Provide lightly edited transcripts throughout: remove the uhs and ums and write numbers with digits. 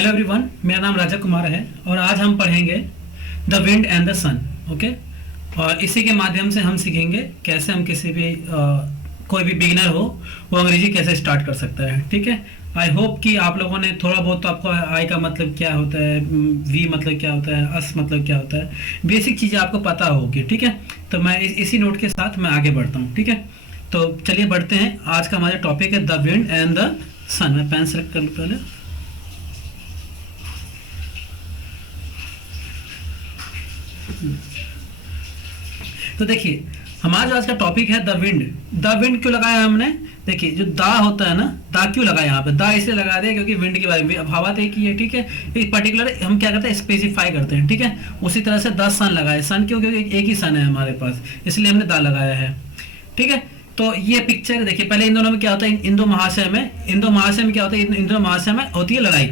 Hello everyone, मेरा नाम राजा कुमार है और आज हम पढ़ेंगे the wind and the sun. Okay, और इसी के माध्यम से हम सीखेंगे कैसे हम किसी भी कोई भी बिगिनर हो वो अंग्रेजी कैसे स्टार्ट कर सकता है। ठीक है, आई होप कि आप लोगों ने थोड़ा बहुत तो आपको आई का मतलब क्या होता है, वी मतलब क्या होता है, अस मतलब क्या होता है, बेसिक चीज़ें आपको पता होगी। ठीक है, तो मैं इसी नोट के साथ मैं आगे बढ़ता हूँ। ठीक है, तो चलिए बढ़ते हैं। आज का हमारा टॉपिक है द विंड एंड द सन। मैं पेन सेलेक्ट कर लूँ पहले। तो देखिए, हमारा जो आज का टॉपिक है द विंड। द विंड क्यों लगाया हमने? देखिए, जो दा होता है ना, दा क्यों लगाया यहाँ पे? दा इसलिए लगा दिया क्योंकि विंड के बारे में, अब हवा तो एक ही है। ठीक है, एक पर्टिकुलर हम क्या करते हैं, स्पेसिफाई करते हैं। ठीक है, उसी तरह से द सन लगाया। सन क्यों? क्योंकि एक ही सन है हमारे पास, इसलिए हमने दा लगाया है। ठीक है, तो ये पिक्चर देखिए, पहले इन दोनों में क्या होता है, इंडो महाशय में क्या होता है, इंडो महाशय में होती है लड़ाई।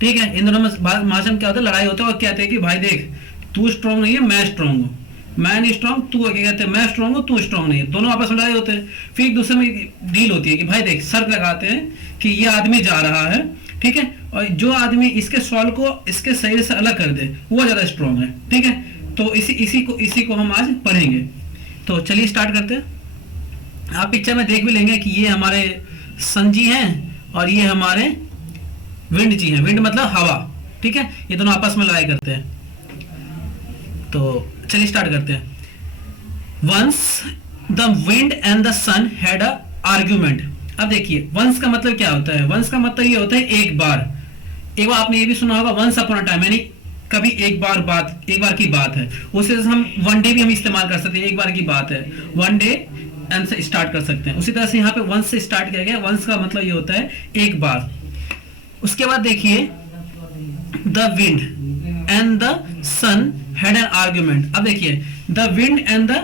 ठीक है, इन दोनों महाशय में क्या होता है, लड़ाई होता है। और कहते हैं कि भाई देख, तू स्ट्रॉन्ग नहीं है, मैं स्ट्रॉन्ग हूँ। मैं नहीं स्ट्रॉन्ग, तू क्या कहते हैं, मैं स्ट्रॉन्ग हूँ, तू स्ट्रॉन्ग नहीं है। दोनों आपस में लड़ाई होते हैं। फिर एक दूसरे में डील होती है कि भाई देख, शर्त लगाते हैं कि ये आदमी जा रहा है। ठीक है, और जो आदमी इसके सॉल को इसके शरीर से अलग कर दे वो ज्यादा स्ट्रॉन्ग है। ठीक है, तो इसी को हम आज पढ़ेंगे। तो चलिए स्टार्ट करते हैं। आप पिक्चर में देख भी लेंगे कि ये हमारे सन जी हैं और ये हमारे विंड जी हैं। विंड मतलब हवा। ठीक है, ये दोनों आपस में लड़ाई करते हैं। तो चलिए स्टार्ट करते हैं। Once the wind and the sun had a argument. अब देखिए, वंस का मतलब क्या होता है? वंस का मतलब ये होता है एक बार। आपने ये भी सुना होगा, वंस अपॉन अ टाइम, यानी कभी एक बार की बात है। उसे हम वन डे भी हम इस्तेमाल कर सकते हैं, एक बार की बात है, वन डे एंड से स्टार्ट कर सकते हैं। उसी तरह से यहाँ पे वंस से स्टार्ट किया गया। वंस का मतलब ये होता है एक बार। उसके बाद देखिए, the wind and the sun had an argument. अब देखिए, the wind and the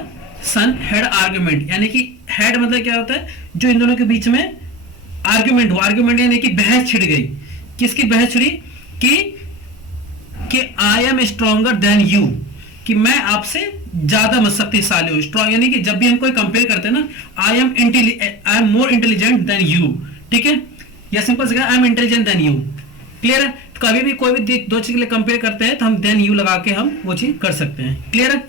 sun had argument, यानी कि हैड मतलब क्या होता है, जो इन दोनों के बीच में आर्ग्यूमेंट हुआ। आर्ग्यूमेंट यानी कि बहस छिड़ गई। किसकी बहस छिड़ी? कि I am stronger than you, कि मैं आपसे ज्यादा शक्तिशाली हूं। स्ट्रॉन्ग यानी कि जब भी हम कोई कंपेयर करते हैं ना, I am more intelligent then you. ठीक है, या सिंपल से I am intelligent then you. Clear है? तो कभी भी कोई भी दो चीज के लिए कंपेयर करते हैं तो हम देन यू लगा के हम वो चीज कर सकते हैं। क्लियर है?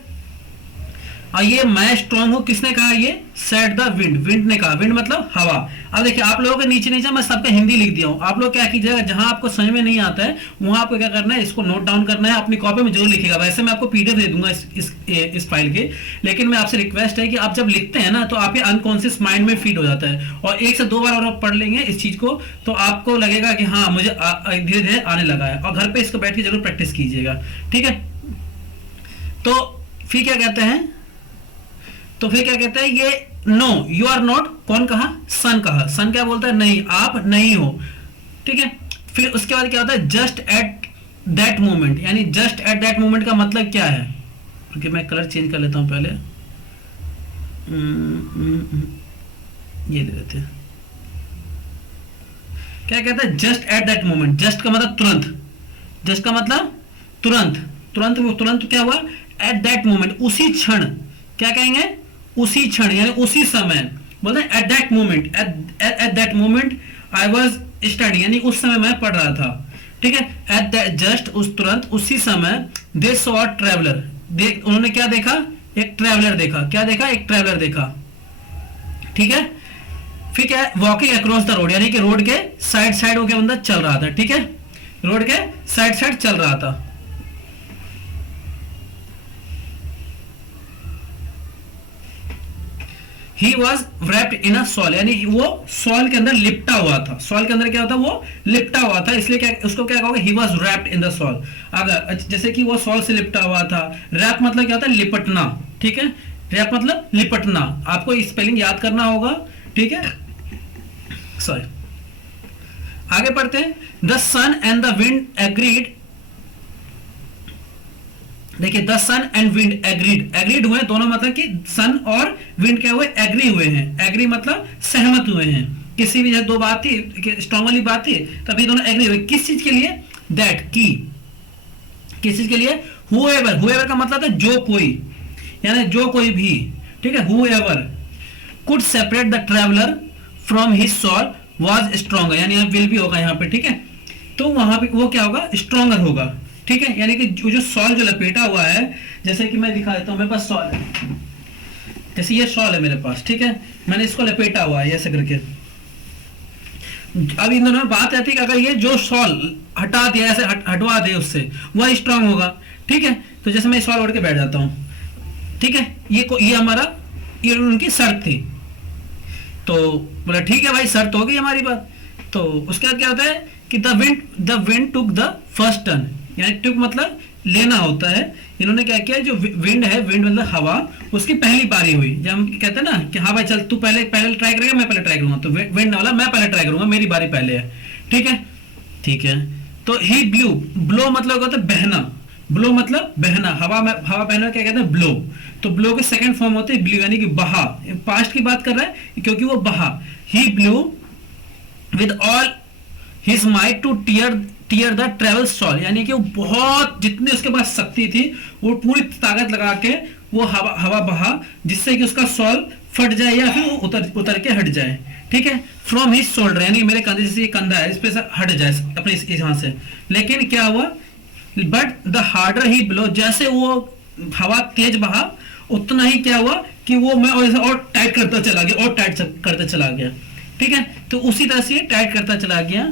और ये मैं स्ट्रॉन्ग हूं, किसने कहा? ये सेड द विंड, विंड ने कहा। विंड मतलब हवा। अब देखिए, आप लोगों के नीचे मैं सबका हिंदी लिख दिया हूं। आप लोग क्या कीजिएगा, जहां आपको समझ में नहीं आता है वहां आपको क्या करना है, इसको नोट डाउन करना है, अपनी कॉपी में जरूर लिखिएगा। वैसे मैं आपको पीडीएफ दे दूंगा इस फाइल के, लेकिन मैं आपसे रिक्वेस्ट है कि आप जब लिखते हैं ना तो आप ये अनकॉन्शियस माइंड में फीड हो जाता है, और एक से दो बार और आप पढ़ लेंगे इस चीज को तो आपको लगेगा कि हाँ, मुझे धीरे धीरे आने लगा है। और घर पे इसको बैठ के जरूर प्रैक्टिस कीजिएगा। ठीक है, तो फिर क्या कहते हैं, ये नो यू आर नॉट, कौन कहा? सन कहा। सन क्या बोलता है? नहीं, आप नहीं हो। ठीक है, फिर उसके बाद क्या होता है, जस्ट एट दैट मोमेंट, यानी जस्ट एट दैट मोमेंट का मतलब क्या है? क्योंकि मैं कलर चेंज कर लेता हूं पहले, ये ले लेते हैं। क्या कहता है, just at that moment. Just का मतलब तुरंत, जस्ट का मतलब तुरंत। तुरंत क्या हुआ? एट दैट मोमेंट, उसी क्षण। क्या कहेंगे? उसी क्षण, यानी उसी समय। बोलते हैं at that moment, at that moment I was studying, यानी उस समय मैं पढ़ रहा था। ठीक है, एट दैट जस्ट, उस तुरंत उसी समय, दे सॉ अ ट्रैवलर, उन्होंने क्या देखा? एक ट्रैवलर देखा। क्या देखा? एक ट्रैवलर देखा। ठीक है, फिर क्या है, वॉकिंग अक्रॉस द रोड, यानी कि रोड के साइड वो क्या बंदा चल रहा था। ठीक है, रोड के साइड चल रहा था। He was wrapped in a shawl, यानी वो शॉल के अंदर लिपटा हुआ था। शॉल के अंदर क्या होता है? वो लिपटा हुआ था, इसलिए क्या उसको क्या कहोगे? He was wrapped in the shawl। अगर जैसे कि वो शॉल से लिपटा हुआ था। रैप मतलब क्या होता है? लिपटना। ठीक है, रैप मतलब लिपटना। आपको स्पेलिंग याद करना होगा। ठीक है, सॉरी, आगे पढ़ते हैं। The sun and the wind agreed. देखिए, the sun and wind agreed हुए दोनों, मतलब कि सन और विंड क्या हुए? एग्री हुए हैं। एग्री मतलब सहमत हुए हैं। किसी भी दो बात थी, स्ट्रॉन्ग वाली बात थी, तभी दोनों एग्री हुए। किस चीज के लिए? दैट की, किस चीज के लिए? हुएवर का मतलब है जो कोई, यानी जो कोई भी। ठीक है, whoever could separate the traveller from his shawl was stronger, यानी विल भी होगा यहाँ पे। ठीक है, तो वहां पे वो क्या होगा, स्ट्रॉन्गर होगा। ठीक है, यानी कि जो सॉल जो लपेटा हुआ है, जैसे कि मैं दिखा देता हूँ, मेरे पास सॉल है, जैसे ये सॉल है मेरे पास, ठीक है, मैंने इसको लपेटा हुआ है ऐसे करके। अब इन दोनों में बात आती है कि अगर ये जो सॉल हटा दिया, ऐसे हटवा दे उससे, वह स्ट्रांग होगा। ठीक है, तो जैसे मैं सॉल ओढ़ के बैठ जाता हूँ, ठीक है, ये हमारा, ये उनकी शर्त थी। तो बोला ठीक है भाई, शर्त हो गई हमारी बात। तो उसके बाद क्या होता है कि the wind took the first turn, यानी टुक मतलब लेना होता है। इन्होंने क्या किया, जो विंड है, विंड मतलब हवा, उसकी पहली बारी हुई। जब हम कहते हैं ना कि हाँ भाई चल तू पहले ट्राई करेगा, मैं पहले ट्राई करूंगा, तो विंड वाला मैं पहले ट्राई करूंगा, मेरी बारी पहले है। ठीक है, ठीक है। तो ही ब्लो, ब्लो मतलब होता है बहना, ब्लो मतलब बहना, हवा बहना क्या कहते हैं, ब्लो। तो ब्लो के सेकंड फॉर्म होते हैं ब्लू, यानी कि बहा, पास्ट की बात कर रहा है क्योंकि वो बहा। He blew with all his might to tear the travel shawl, यानी कि वो बहुत, जितनी उसके पास शक्ति थी, वो पूरी ताकत लगा के वो हवा बहा, जिससे कि उसका सॉल फट जाए या फिर वो उतर के हट जाए। ठीक है, फ्रॉम हिज शोल्डर, यानी मेरे कंधे, जैसे ये कंधा है, इस पे से हट जाए अपने यहाँ से। लेकिन क्या हुआ, but the harder he blow, जैसे वो हवा तेज बहा, उतना ही क्या हुआ कि वो मैं और टाइट करता चला गया, और टाइट करता चला गया। ठीक है, तो उसी तरह से टाइट करता चला गया।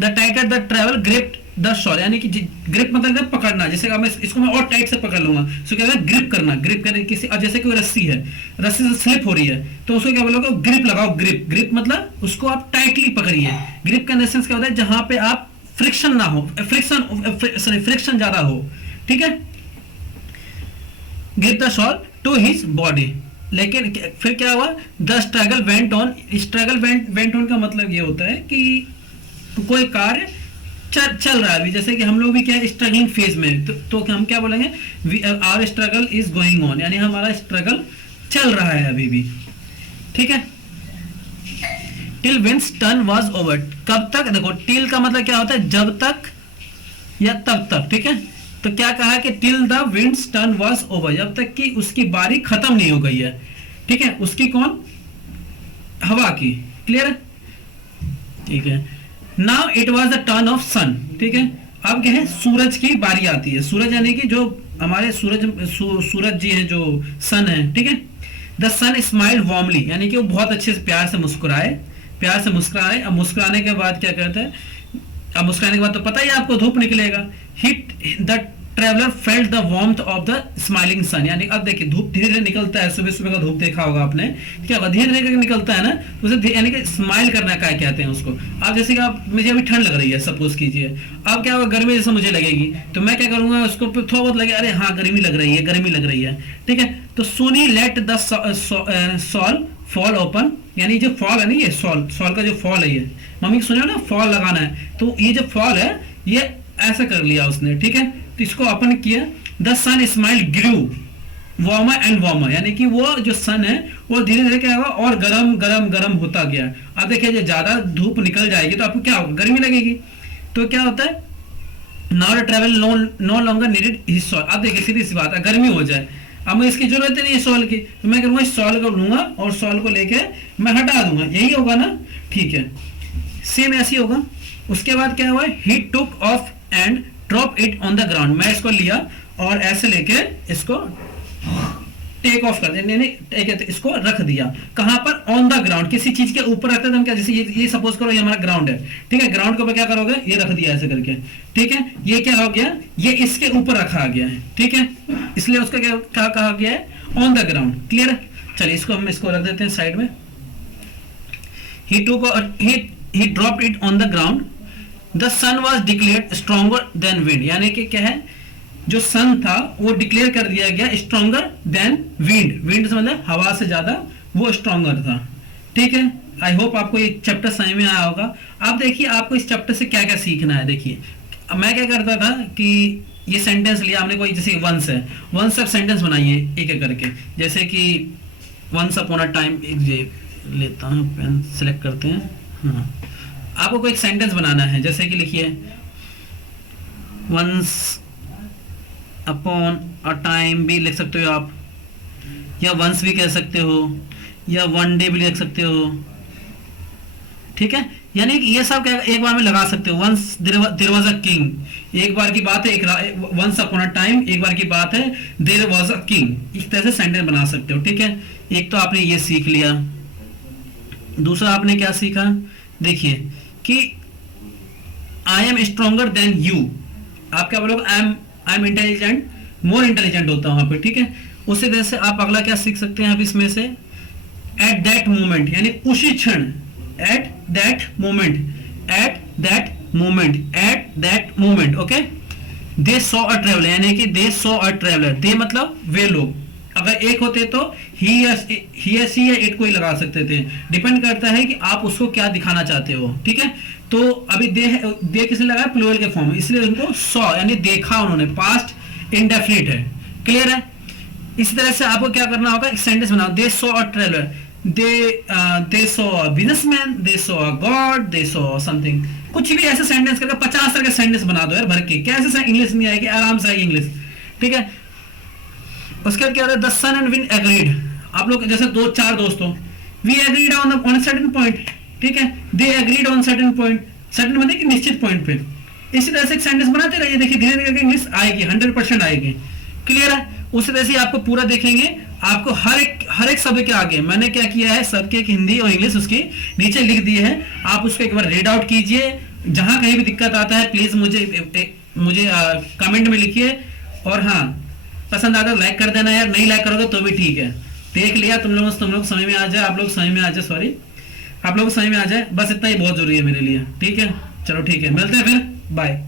The tighter the travel gripped the shawl, यानी कि ग्रिप मतलब पकड़ना, जैसे मैं इसको मैं और टाइट से पकड़ लूंगा, तो क्या ग्रिप करना, ग्रिप करने किसी, अब जैसे कोई रस्सी है, रस्सी से स्लिप हो रही है, तो उसको क्या बोलोगे, ग्रिप लगाओ। ग्रिप मतलब उसको आप टाइटली पकड़िए। ग्रिप का सेंस क्या होता है, जहां पे आप फ्रिक्शन ना हो, फ्रिक्शन ज्यादा हो। ठीक है, grip the shawl to his body. लेकिन फिर क्या हुआ, the struggle went on. Struggle went on का मतलब ये होता है कि कोई कार्य चल रहा है अभी, जैसे कि हम लोग भी क्या है, स्ट्रगलिंग फेज में, तो हम क्या बोलेंगे, our struggle is going on, यानी हमारा स्ट्रगल चल रहा है अभी भी। ठीक है, till winds turn was over, कब तक, देखो टिल का मतलब क्या होता है, जब तक या तब तक। ठीक है, तो क्या कहा कि till the winds turn was over, जब तक कि उसकी बारी खत्म नहीं हो गई है। ठीक है, उसकी कौन, हवा की। क्लियर है, ठीक है। Now it was the turn of sun. ठीक है, अब क्या है, सूरज की बारी आती है। सूरज यानी कि जो हमारे सूरज जी हैं, जो सन है। ठीक है, द सन स्माइल्ड वार्मली, यानी कि वो बहुत अच्छे से प्यार से मुस्कुराए। अब मुस्कुराने के बाद क्या करते हैं, अब मुस्कुराने के बाद तो पता ही आपको धूप निकलेगा। Hit the traveller felt the warmth of the smiling sun, यानी अब देखिए धूप धीरे धीरे निकलता है, सुबह सुबह का धूप देखा होगा आपने, क्या होगा, धीरे धीरे निकलता है ना, तो उसे यानी कि स्माइल करना क्या कहते हैं उसको। अब जैसे कि आप, मुझे अभी ठंड लग रही है, सपोज कीजिए, अब क्या होगा, गर्मी जैसे मुझे लगेगी, तो मैं क्या करूंगा, उसको थोड़ा बहुत लगे, अरे हाँ गर्मी लग रही है। ठीक है, तो soon he let the shawl fall open, यानी जो फॉल है ना, ये सॉल का जो फॉल है, ये मम्मी सुनो ना, फॉल लगाना है, तो ये जो फॉल है, ये ऐसा कर लिया उसने। ठीक है, तो इसको ओपन किया। The sun smile grew warmer and warmer, यानी कि वो जो सन है वो धीरे धीरे क्या होगा, और गरम होता गया। अब देखिए, जब ज्यादा धूप निकल जाएगी तो आपको क्या होगा, गर्मी लगेगी। तो क्या होता है, now travel no longer needed his shawl. अब देखिए सीधी सी बात है, गर्मी हो जाए, अब मैं इसकी जरूरत नहीं है सॉल की, तो मैं करूंगा, सॉल को लूंगा और सॉल को लेके मैं हटा दूंगा, यही होगा ना। ठीक है, सेम ऐसे होगा। उसके बाद क्या हुआ, he took off and drop it on the ground, मैं इसको लिया और ऐसे लेके इसको टेक ऑफ कर दिया, इसको रख दिया। कहां पर, ऑन द ग्राउंड, किसी चीज के ऊपर रखते थे हम, क्या, जैसे ये सपोज करो ये हमारा ग्राउंड है। ठीक है, ग्राउंड के ऊपर क्या करोगे, ये रख दिया ऐसे करके। ठीक है, ये क्या हो गया, ये इसके ऊपर रखा गया है। ठीक है, इसलिए उसका क्या कहा गया है, ऑन द ग्राउंड। क्लियर है, चलिए इसको हम इसको रख देते हैं साइड में। he dropped it on the ground. The sun was declared stronger than wind, यानी कि क्या है, जो सन था वो डिक्लेयर कर दिया गया स्ट्रॉन्गर देन विंड। विंड से मतलब हवा से ज्यादा वो स्ट्रॉन्गर था। ठीक है, आई होप आपको ये चैप्टर समझ में आया होगा। आप देखिए, आपको इस चैप्टर से क्या क्या सीखना है। देखिए, मैं क्या करता था कि ये सेंटेंस लिया हमने, कोई जैसे वंस है, वंस आप सेंटेंस बनाइए एक एक करके। जैसे कि वंस अपॉन अ टाइम, एक लेता हूँ पेन, सेलेक्ट करते हैं। हाँ, आपको कोई एक सेंटेंस बनाना है, जैसे कि लिखिए वंस अपॉन अ टाइम भी लिख सकते हो आप, या वंस भी कह सकते हो, या वन डे भी लिख सकते हो, ठीक है, यानी कि ये सब क्या एक बार में लगा सकते हो। Once there was a king, एक बार की बात है, वंस अपॉन अ टाइम, एक बार की बात है, देयर वाज अ किंग। इस तरह से सेंटेंस बना सकते हो, ठीक है। एक तो आपने ये सीख लिया। दूसरा आपने क्या सीखा, देखिए कि I am stronger then you. आप क्या बोलोगे, I am intelligent, more intelligent होता हूं वहां पे, ठीक है। उसी तरह से आप अगला क्या सीख सकते हैं आप इसमें से, एट दैट मोमेंट, यानी उसी क्षण, at that moment, at that moment, at that moment, okay. They saw a traveller, यानी कि दे सॉ अ ट्रेवलर, दे मतलब वे लोग, अगर एक होते तो ही या सी या इट को ही लगा सकते थे, डिपेंड करता है कि आप उसको क्या दिखाना चाहते हो, ठीक है। तो अभी दे किसने लगाया, प्लूरल के फॉर्म में, इसलिए उनको सॉ यानी देखा उन्होंने, पास्ट इंडेफिनिट है, क्लियर है। इसी तरह से आपको क्या करना होगा, एक सेंटेंस बनाओ, they saw a traveller, they saw a businessman, they saw a god, they saw something, कुछ भी ऐसे सेंटेंस करके 50 तरह के सेंटेंस बना दो यार भर के, कैसे इंग्लिश नहीं आएगी, आराम से आएगी इंग्लिश, ठीक है। उसके बाद क्या होता है, the sun and wind agreed, आप लोग जैसे दो चार दोस्तों, we agreed on certain point, ठीक है, they agreed on certain point, certain मतलब कि निश्चित पॉइंट पे। इसी तरह से एक सेंटेंस बनाते रहिए, देखिए धीरे धीरे इंग्लिश आएगी, 100% आएगी, क्लियर है। उसी तरह से आपको पूरा देखेंगे, आपको हर एक शब्द के आगे मैंने क्या किया है, सबके एक हिंदी और इंग्लिश उसकी नीचे लिख दी है, आप उसको एक बार रीड आउट कीजिए। जहां कहीं भी दिक्कत आता है प्लीज मुझे कमेंट में लिखिए, और हाँ पसंद आता है लाइक कर देना यार, नहीं लाइक करोगे तो भी ठीक है। देख लिया, तुम लोग समझ में आ जाए, आप लोग समझ में आ जाए, सॉरी आप लोग समझ में आ जाए, बस इतना ही बहुत जरूरी है मेरे लिए, ठीक है। चलो ठीक है, मिलते हैं फिर, बाय।